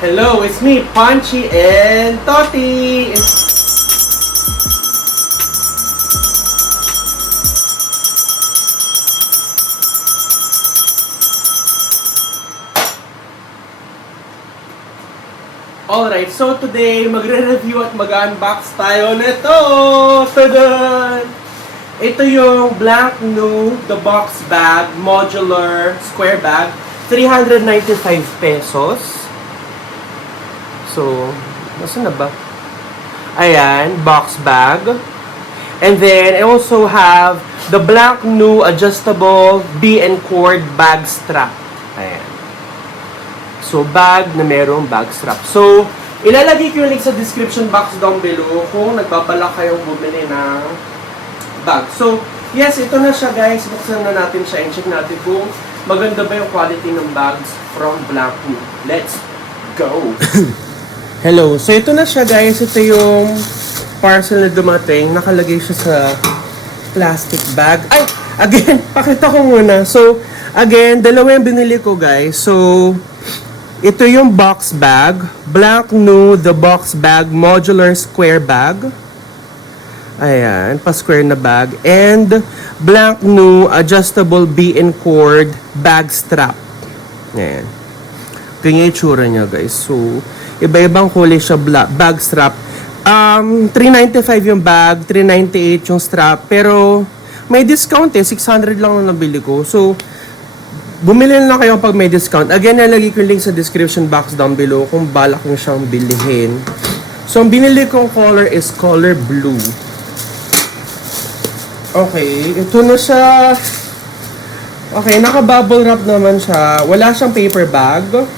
Hello, it's me, Punchy and Toti. Alright, so today magre-review at mag-unbox tayo nito. Tadan! Ito yung Blanc New The Box Bag Modular Square Bag, 395 pesos. So, nasa na ba? Ayan, box bag. And then, I also have the Blanc New Adjustable B and Cord Bag Strap. Ayan. So, bag na merong bag strap. So, ilalagay ko yung link sa description box down below kung nagbabalak kayong bumili ng bag. So, yes, ito na siya guys. Buksan na natin siya and check natin kung maganda ba yung quality ng bags from Blanc New. Let's go! Hello. So, ito na siya guys. Ito yung parcel na dumating. Nakalagay siya sa plastic bag. Ay! Again, pakita ko muna. So, again, dalawa yung binili ko guys. So, ito yung box bag. Blanc New The Box Bag Modular Square Bag. Ayan, pa-square na bag. And Blanc New Adjustable B and Cord Bag Strap. Ayan. Ito yung itsura niya guys. So, iba-ibang kulay siya bag strap. 395 yung bag, 398 yung strap. Pero, may discount eh. 600 lang na nabili ko. So, bumili na lang kayo pag may discount. Again, nalagay ko yung link sa description box down below kung balak nyo siyang bilhin. So, ang binili kong color is color blue. Okay, ito na siya. Okay, naka-bubble wrap naman siya. Wala siyang paper bag.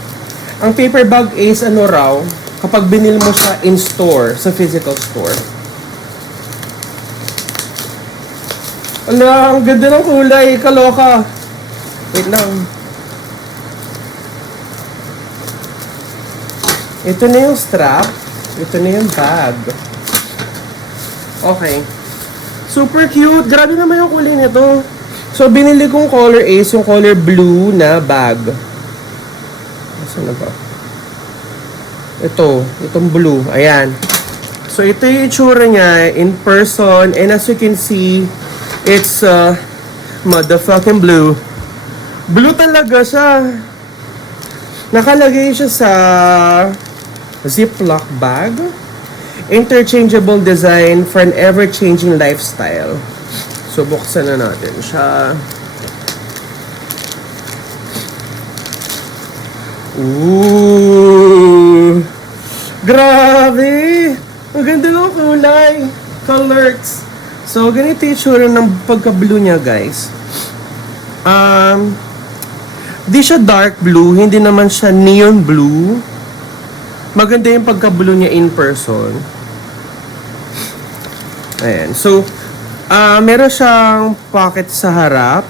Ang paper bag is ano raw, kapag binili mo siya in store, sa physical store. Ala, ang ganda ng kulay. Kaloka. Wait lang. Ito na yung strap. Ito na yung bag. Okay. Super cute. Grabe naman yung kulay nito. So, binili kong color is yung color blue na bag. Saan na ba? Ito. Itong blue. Ayan. So, ito yung itsura niya in person. And as you can see, it's motherfucking blue. Blue talaga siya. Nakalagay siya sa Ziploc bag. Interchangeable design for an ever-changing lifestyle. So, buksan na natin siya. Ooh! Grabe! Ang ganda ng kulay. Colors. So, ganito yung itsura ng pagka-blue niya, guys. Di siya dark blue, hindi naman siya neon blue. Maganda yung pagka-blue niya in person. Ayan. So, meron siyang pocket sa harap.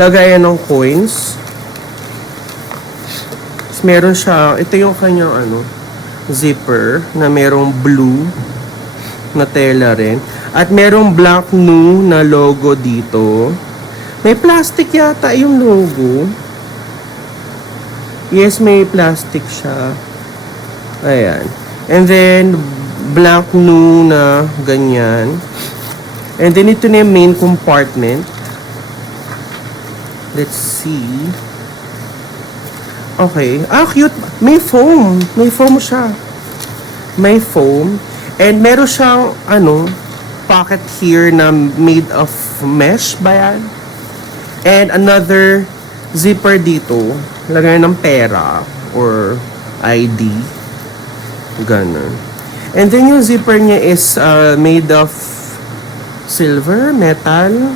Lagayan ng coins. Tapos meron siya, ito yung kanyang zipper na merong blue na tela rin. At merong Blanc New na logo dito. May plastic yata yung logo. Yes, may plastic siya. Ayan. And then, Blanc New na ganyan. And then, ito na yung main compartment. Let's see. Okay. Cute. May foam. May foam siya. May foam. And meron siyang, pocket here na made of mesh ba yan? And another zipper dito. Lagay ng pera or ID. Ganun. And then yung zipper niya is made of silver, metal.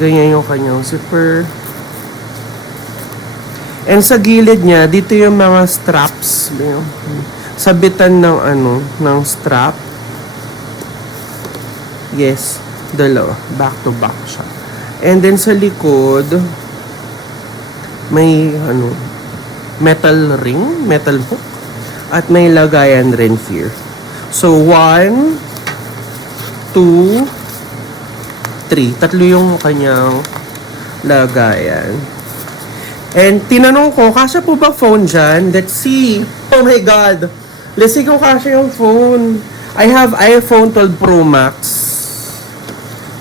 Ganyan yung kanyang zipper. And sa gilid niya, dito yung mga straps. Sabitan ng strap. Yes, dalawa. Back to back siya. And then sa likod, may metal ring, metal hook. At may lagayan rin here. So, 1, 2, 3. Tatlo yung kanyang lagayan. And tinanong ko, kasya po ba phone dyan? Let's see. Oh my God. Let's see kung kasya yung phone. I have iPhone 12 Pro Max.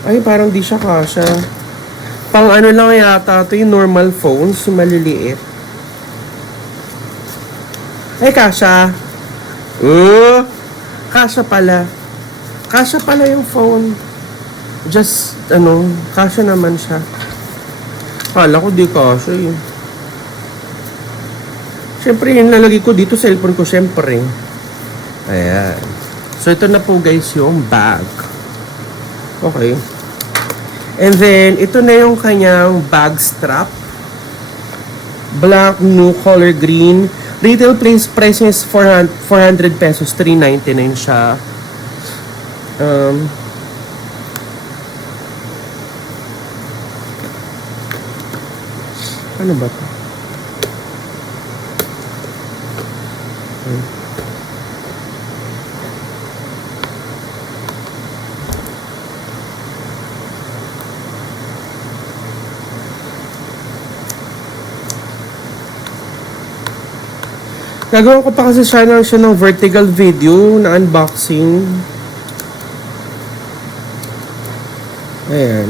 Ay, parang di siya kasya. Pang ano lang yata ito yung normal phones, yung maliliit. Ay, kasya. Kasya pala. Kasya pala yung phone. Just, kasya naman siya. Kala ko di kasya eh. Siyempre, yung lalagay ko dito, cellphone ko, siyempre. Ayan. So, ito na po guys yung bag. Okay. And then, ito na yung kanyang bag strap. Black, new color green. Retail price is 400 pesos, 399 siya. Ano ba ito? Nagawa ko pa kasi siya ng vertical video na unboxing. Ayan.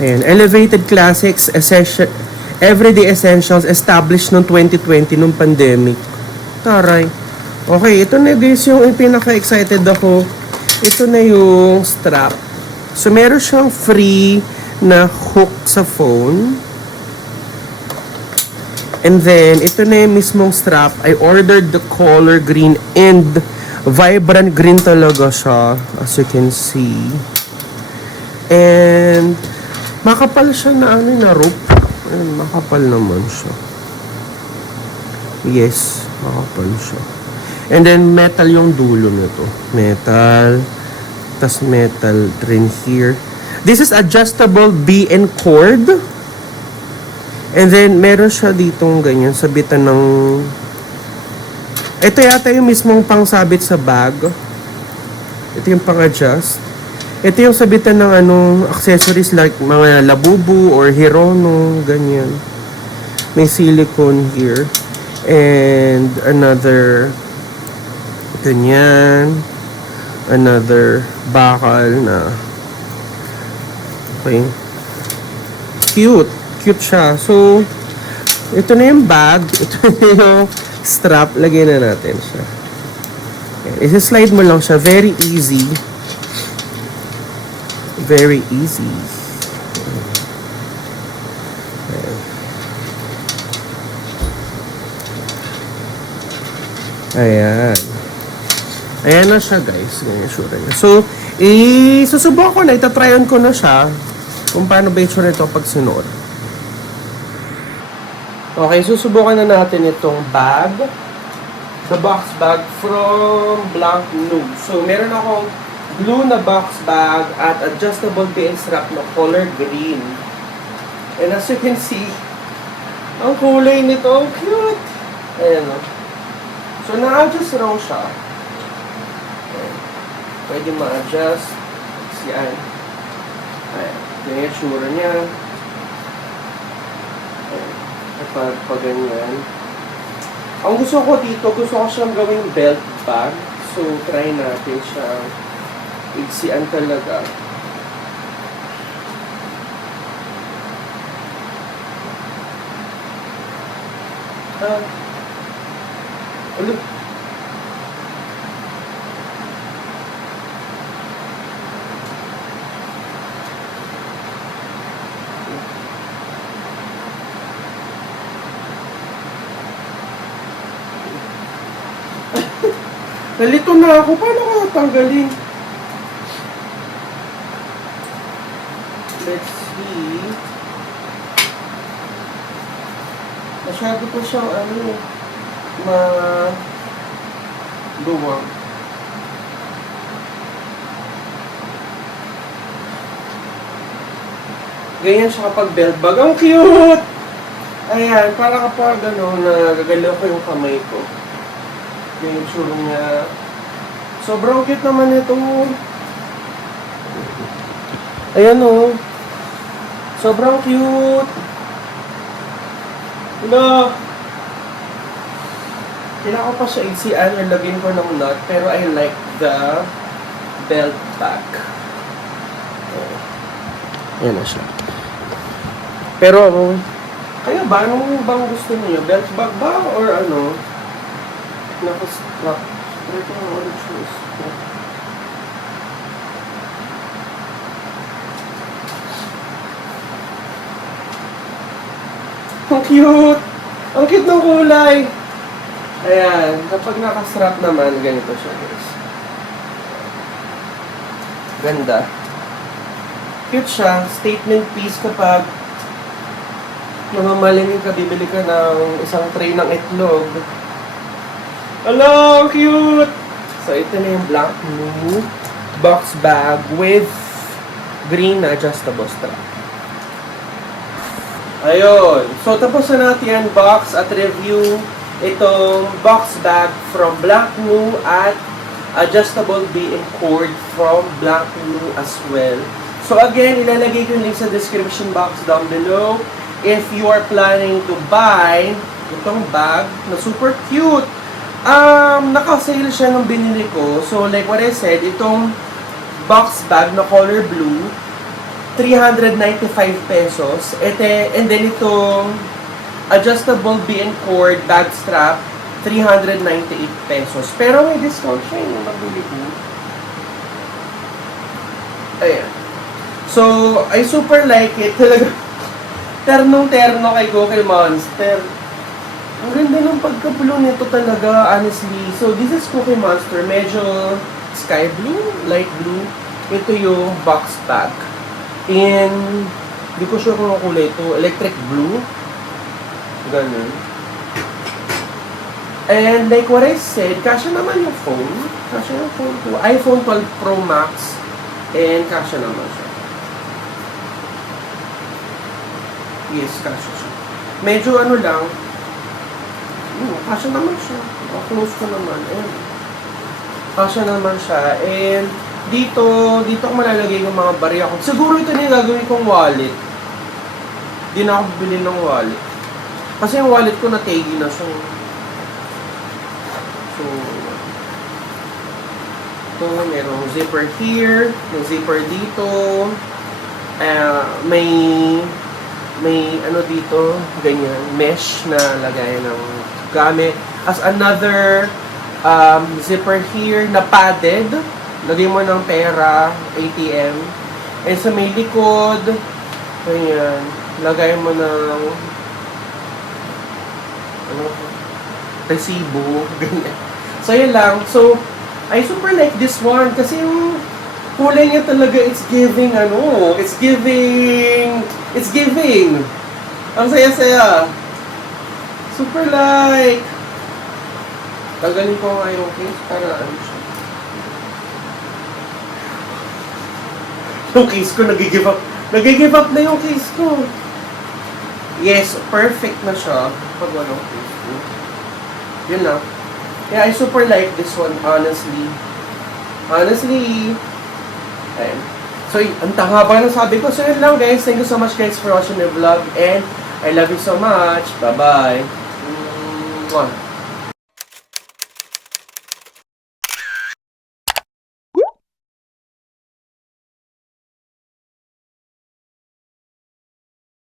Ayan. Elevated Classics Everyday Essentials established noong 2020 nung pandemic. Taray. Okay, ito na guys yung pinaka-excited ako. Ito na yung strap. So, meron siyang free na hook sa phone. And then, ito na yung mismong strap. I ordered the color green and vibrant green talaga siya. As you can see. And, makapal siya na rope. Ayun, makapal naman siya. Yes, makapal siya. And then, metal yung dulo nito. Metal. Tas metal rin here. This is adjustable B and cord. And then, meron siya ditong ganyan, sabitan ng... Ito yata yung mismong pangsabit sa bag. Ito yung pang-adjust. Ito yung sabitan ng accessories like mga labubu or hirono, ganyan. May silicone here. And another... Ganyan. Another bakal na... Okay. Cute. Cute siya. So, ito na yung bag. Ito na yung strap. Lagyan na natin siya. Okay. Isa-slide mo lang siya. Very easy. Very easy. Ayan. Ayan na siya guys. Ganyan sure niya. So, susubukan ko na. Itatryon ko na siya kung paano ba yung sure nito pag sinuot. Okay, susubukan na natin itong bag. The box bag from Blanc Nude. So, meron akong blue na box bag at adjustable BN strap na color green. And as you can see, ang kulay nito, cute! Ayan o. So, na-adjust raw siya. Ayan. Pwede ma-adjust. Yan. Ayan. Yan yung tsura niya. Ayan. Pag ganyan. Ang gusto ko dito, gusto ko siyang gawing belt bag. So, try natin siyang igsian talaga. Ulit. Nalito na ako. Paano ko natanggalin? Let's see. Masyado pa siyang luwang. Ganyan siya kapag belt bag. Ang cute! Ayan, para kapag nagagalaw ko yung kamay ko. Yung sure niya. Sobrang cute naman ito. Ayan o. Sobrang cute. Hello. Kailangan ko pa siya ICN or lagyan ko ng nut, pero I like the belt bag. Yan na siya. Pero, kaya ba? Anong bang gusto niyo? Belt bag ba? Or ano? Nakastrap. Ito ang orange juice. Ang cute! Ang cute ng kulay! Ayan. Kapag nakastrap naman, ganito siya, guys. Ganda. Cute siya. Statement piece kapag namamalingin ka, bibili ka ng isang tray ng itlog. Hello! Cute! So, ito na yung black new box bag with green na adjustable strap. Ayun. So, tapos na natin unbox at review itong box bag from Black New at adjustable B and cord from Black New as well. So, again, ilalagay ko yung link sa description box down below. If you are planning to buy itong bag na super cute, naka-sale siya nung binili ko. So, like what I said, itong box bag na color blue, 395 pesos. And then itong adjustable B and cord bag strap, 398 pesos. Pero may discount siya yung nabili ko. Ayan. So, I super like it. Talaga, ternong-terno kay Cookie Monster. Ang ganda ng pagka-blue nito talaga, honestly. So, this is Cookie Monster. Medyo sky blue, light blue. Ito yung box bag. And, hindi ko sure kung ang kulay ito. Electric blue. Ganun. And like what I said, kasya naman yung phone. Kasya yung phone ko. iPhone 12 Pro Max. And kasya naman siya. Yes, kasya siya. Medyo ano lang. Kasya naman siya. Close ko naman. Ayan. Kasya naman siya. And dito ko malalagay yung mga barya ko. Siguro ito na yung gagawin kong wallet. Hindi na ako bibili ng wallet. Kasi yung wallet ko nategi na siya. So, ito, merong zipper here. May zipper dito. May ano dito, ganyan, mesh na lagay ng gamit. As another zipper here na padded. Lagay mo ng pera, ATM. And sa may likod, ganyan, lagay mo ng resibo, ganyan. So, yun lang. So, I super like this one kasi yung kulay niya talaga, it's giving. Ang saya-saya. Super like. Tagalin ko nga yung case para ano siya. Yung case ko, nag-give up. Nag-give up na yung case ko. Yes, perfect na siya pag walang case ko. Yun lang. Yeah, I super like this one, honestly. Ayan. So, ang tanga ng sabi ko. So, yun lang, guys. Thank you so much, guys, for watching the vlog. And I love you so much. Bye-bye. Mwah.